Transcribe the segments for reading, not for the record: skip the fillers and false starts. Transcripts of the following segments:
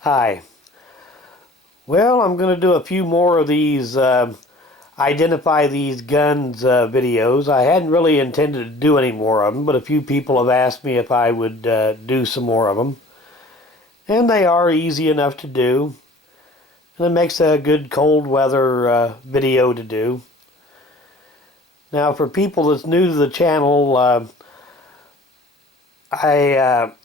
Hi. Well, I'm going to do a few more of these identify these guns videos. I hadn't really intended to do any more of them, but a few people have asked me if I would do some more of them. And they are easy enough to do. And it makes a good cold weather video to do. Now, for people that's new to the channel,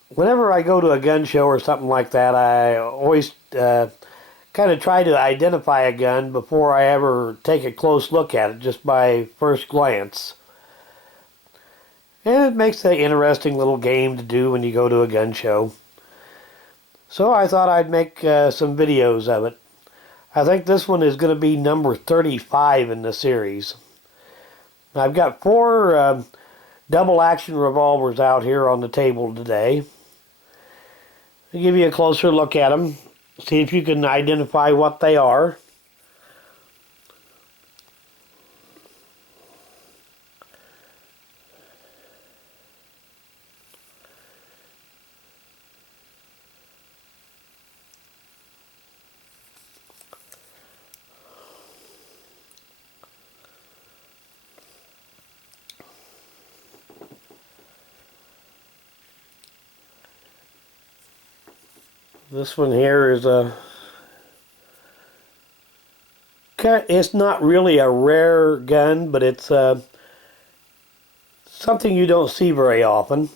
whenever I go to a gun show or something like that, I always kind of try to identify a gun before I ever take a close look at it, just by first glance. And it makes an interesting little game to do when you go to a gun show. So I thought I'd make some videos of it. I think this one is going to be number 35 in the series. I've got four double action revolvers out here on the table today. I'll give you a closer look at them. See if you can identify what they are. This one here is it's not really a rare gun, but it's something you don't see very often.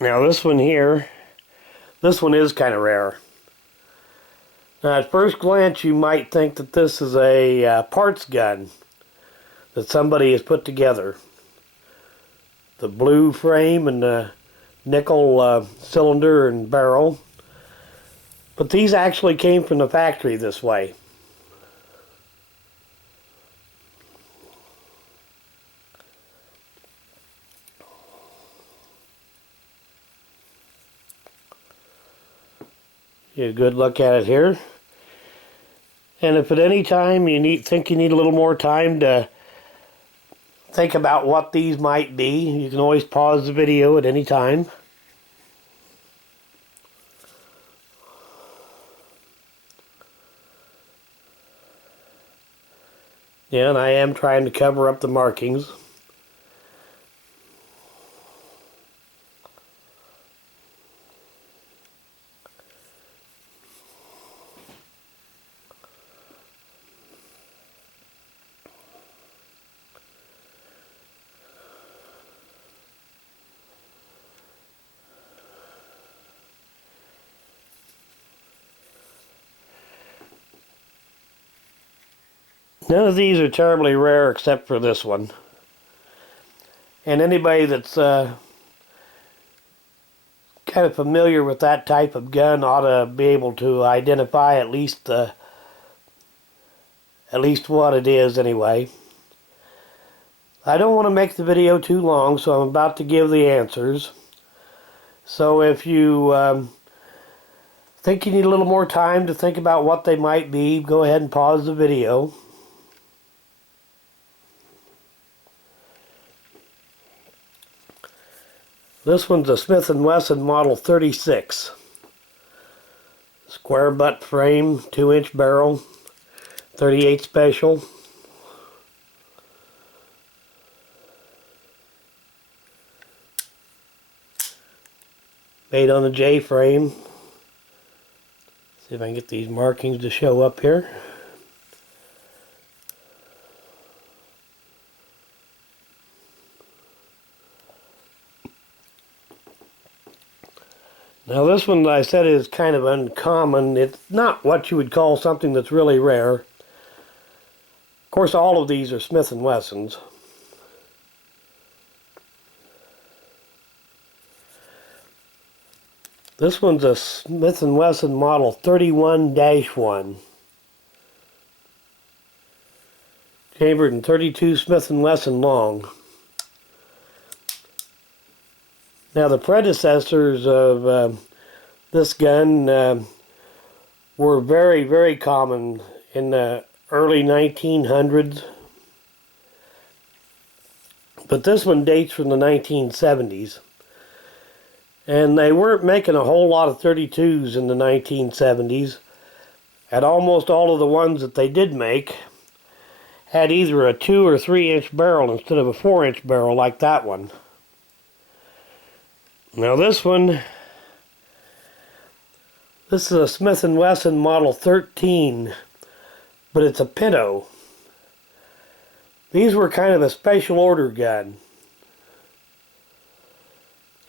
Now this one here, this one is kind of rare. Now at first glance you might think that this is a parts gun that somebody has put together. The blue frame and the nickel cylinder and barrel. But these actually came from the factory this way. Get a good look at it here. And if at any time you think you need a little more time to think about what these might be, you can always pause the video at any time. Yeah, and I am trying to cover up the markings. None of these are terribly rare except for this one. And anybody that's kind of familiar with that type of gun ought to be able to identify at least what it is anyway. I don't want to make the video too long, so I'm about to give the answers. So if you think you need a little more time to think about what they might be, go ahead and pause the video. This one's a Smith & Wesson Model 36. Square butt frame, 2-inch barrel, 38 special. Made on a J-frame. See if I can get these markings to show up here. Now this one I said is kind of uncommon. It's not what you would call something that's really rare. Of course all of these are Smith & Wessons. This one's a Smith & Wesson Model 31-1. Chambered in 32 Smith & Wesson long. Now the predecessors of this gun were very, very common in the early 1900s. But this one dates from the 1970s. And they weren't making a whole lot of 32s in the 1970s. And almost all of the ones that they did make had either a 2 or 3 inch barrel instead of a 4 inch barrel like that one. Now this one, this is a Smith & Wesson Model 13, but it's a Pinto. These were kind of a special order gun.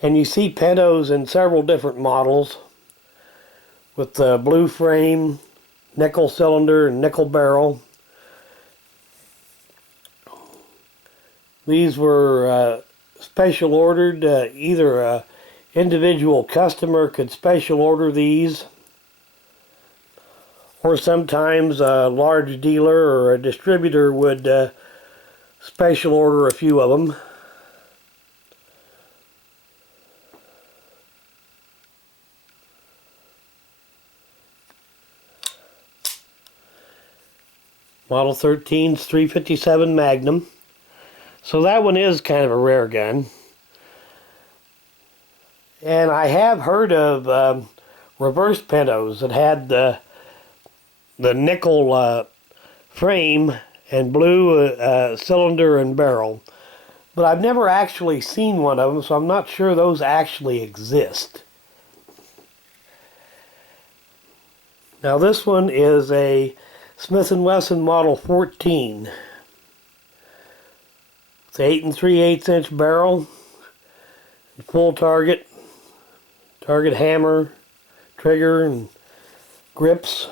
And you see Pintos in several different models with the blue frame, nickel cylinder, and nickel barrel. These were special ordered. Either a individual customer could special order these, or sometimes a large dealer or a distributor would special order a few of them. Model 13's 357 Magnum. So that one is kind of a rare gun. And I have heard of reverse Pintos that had the nickel frame and blue cylinder and barrel. But I've never actually seen one of them, so I'm not sure those actually exist. Now this one is a Smith & Wesson Model 14. It's 8 3/8 inch barrel, full target hammer, trigger, and grips.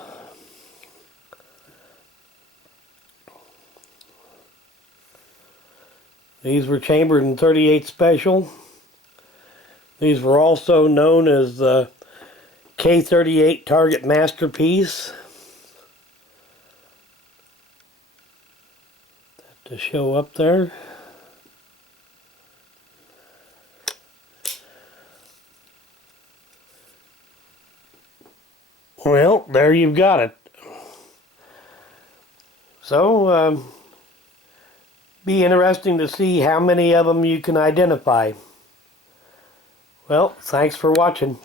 These were chambered in 38 special. These were also known as the K38 Target Masterpiece. That to show up there. Well, there you've got it. So, be interesting to see how many of them you can identify. Well, thanks for watching.